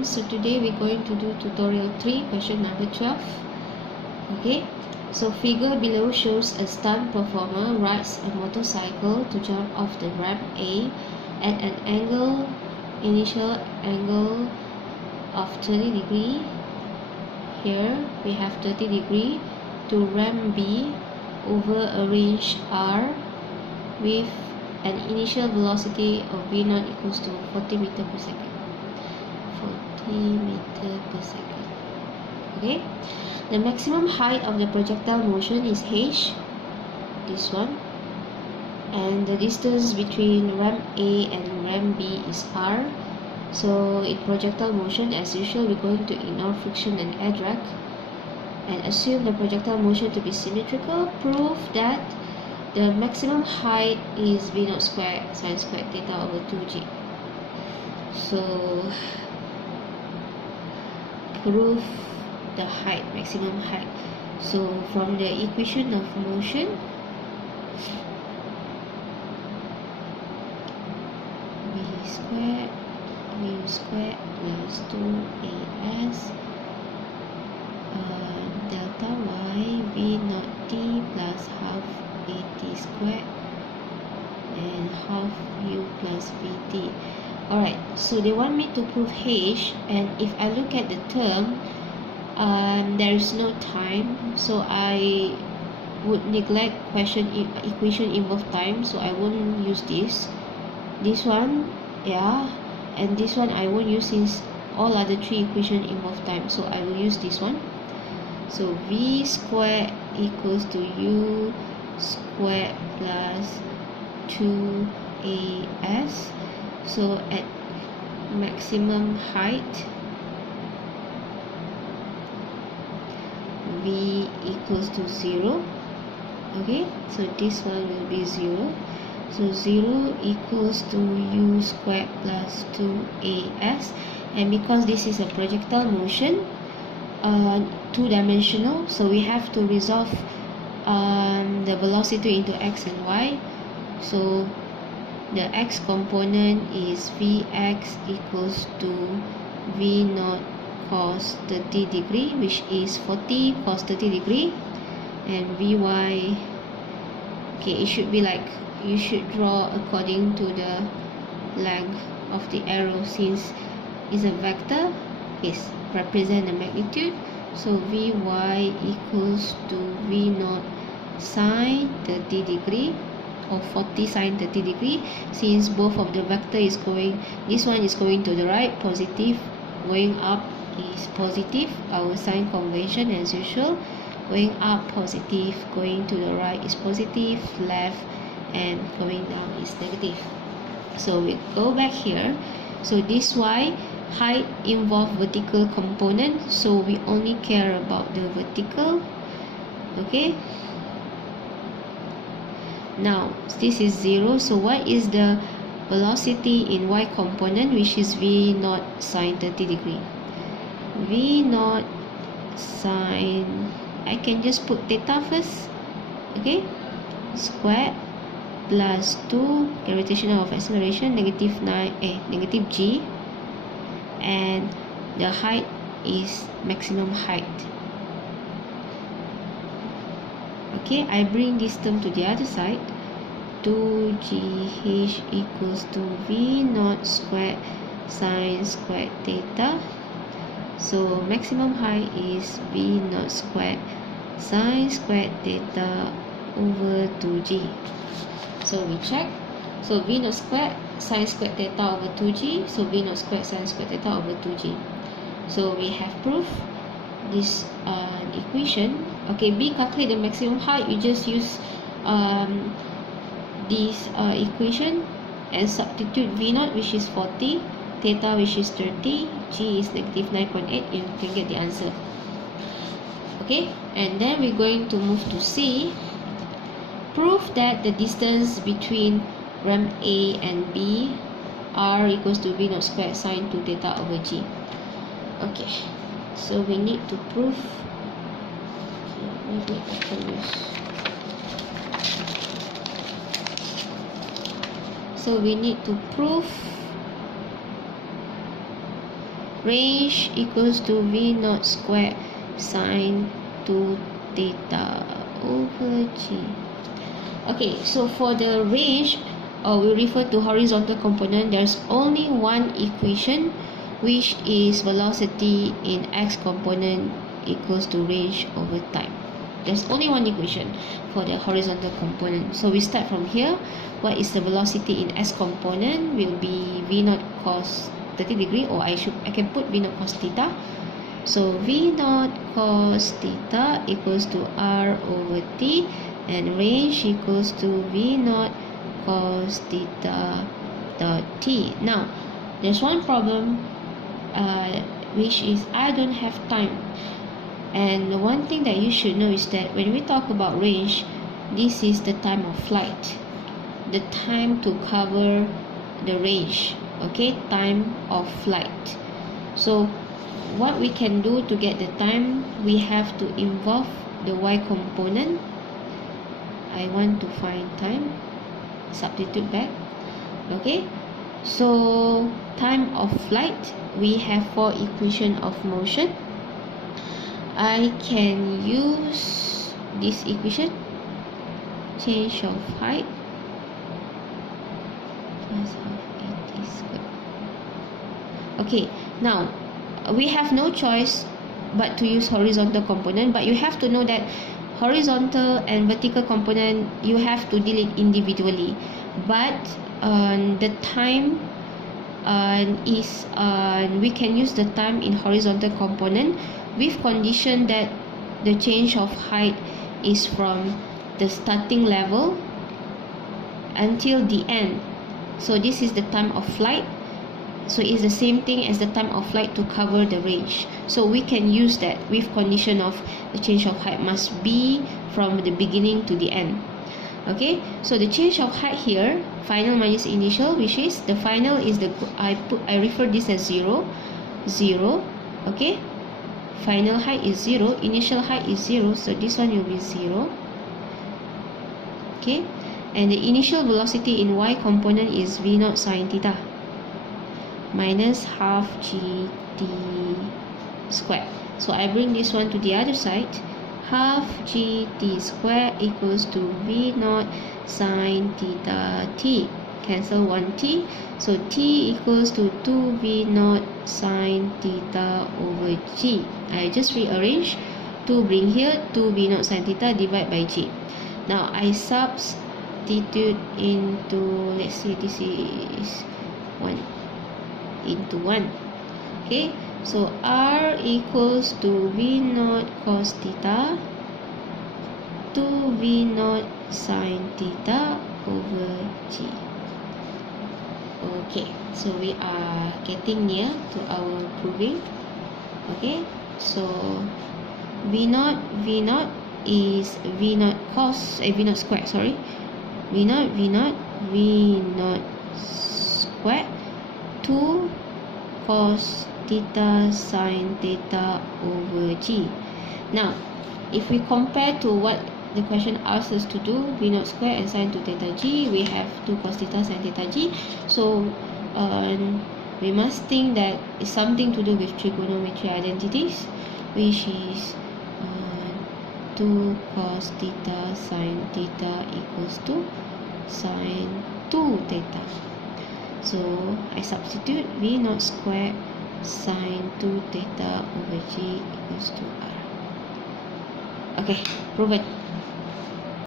everyone. So today we're going to do tutorial 3, question number 12. Okay, so figure below shows a stunt performer rides a motorcycle to jump off the ramp A at an initial angle of 30 degree. Here we have 30 degree to ramp B over a range R with an initial velocity of V0 equals to 40 meter per second. 40 meter per second. Okay, the maximum height of the projectile motion is h, this one, and the distance between ramp A and ramp B is r. So in projectile motion, as usual, we're going to ignore friction and air drag and assume the projectile motion to be symmetrical. Prove that the maximum height is V0 squared sine squared theta over 2g. So prove the height, maximum height. So from the equation of motion, v squared mu squared plus 2as delta y v0 t plus half at squared and half u plus vt. Alright, so they want me to prove h, and if I look at the term, there is no time, so I would neglect equation involve time, so I won't use this one, yeah, and this one I won't use since all other three equation involve time, so I will use this one. So v squared equals to u squared plus 2as. So at maximum height, v equals to 0. Okay, so this one will be 0. So 0 equals to u squared plus 2as, and because this is a projectile motion, two-dimensional, so we have to resolve the velocity into x and y. So the x component is vx equals to v0 cos 30 degree, which is 40 cos 30 degree, and vy, okay, it should be like, you should draw according to the length of the arrow, since it's a vector, is represent the magnitude. So vy equals to v0 sine 30 degree or 40 sine 30 degree, since both of the vector is going, this one is going to the right, positive, going up is positive, our sign convention as usual, going up positive, going to the right is positive, left, and going down is negative. So we go back here. So this y, height involve vertical component, so we only care about the vertical. Okay, now this is 0, so what is the velocity in y component, which is v0 sine 30 degree? v0 sine, I can just put theta first, okay, squared plus 2 gravitational of acceleration negative g, and the height is maximum height. Okay, I bring this term to the other side. 2gh equals to v0 squared sine squared theta. So maximum height is v0 squared sine squared theta over 2g. So we check. So v0 squared sine squared theta over 2g. So v0 squared sine squared theta over 2g. So we have proof this equation. Okay, B, calculate the maximum height. You just use this equation and substitute v0, which is 40, theta, which is 30, g is negative 9.8. You can get the answer. Okay, and then we're going to move to C. Prove that the distance between ramp A and B, r equals to v0 squared sine 2 theta over g. Okay, so we need to prove. Maybe I can use. So we need to prove range equals to V naught squared sine 2 theta over G. Okay, so for the range, we refer to horizontal component, there's only one equation, which is velocity in x component equals to range over time. There's only one equation for the horizontal component. So we start from here. What is the velocity in s component? Will be V naught cos 30 degree, or I can put V naught cos theta. So V naught cos theta equals to R over T, and range equals to V naught cos theta dot T. Now, there's one problem, which is I don't have time. And one thing that you should know is that when we talk about range, this is the time of flight, the time to cover the range. Okay, time of flight. So what we can do to get the time, we have to involve the y component. I want to find time, substitute back. Okay, so time of flight, we have 4 equation of motion. I can use this equation, change of height plus half 80 squared. Okay, now we have no choice but to use horizontal component, but you have to know that horizontal and vertical component, you have to deal it individually. But the time is we can use the time in horizontal component with condition that the change of height is from the starting level until the end. So this is the time of flight. So it's the same thing as the time of flight to cover the range. So we can use that with condition of the change of height must be from the beginning to the end. Okay, so the change of height here, final minus initial, which is the final is the I refer this as 0. Okay, final height is 0, initial height is 0, so this one will be 0. Okay, and the initial velocity in y component is V naught sine theta minus half gt squared. So I bring this one to the other side. Half gt squared equals to V naught sine theta t. Cancel 1t. So t equals to 2V naught sine theta over g. I just rearrange. 2 bring here. 2V naught sine theta divide by g. Now I substitute into, let's see, this is 1 into 1. Okay, so R equals to V naught cos theta to V naught sine theta over g. Okay, so we are getting near to our proving. Okay, so V naught is V naught cos, V naught squared, sorry. V naught squared 2 cos theta sine theta over g. Now, if we compare to what the question asks us to do, V naught square and sine 2 theta g, we have 2 cos theta sine theta g. So we must think that it's something to do with trigonometry identities, which is 2 cos theta sine theta equals to sine 2 theta. So I substitute V naught squared sine 2 theta over g equals to R. Okay, proven.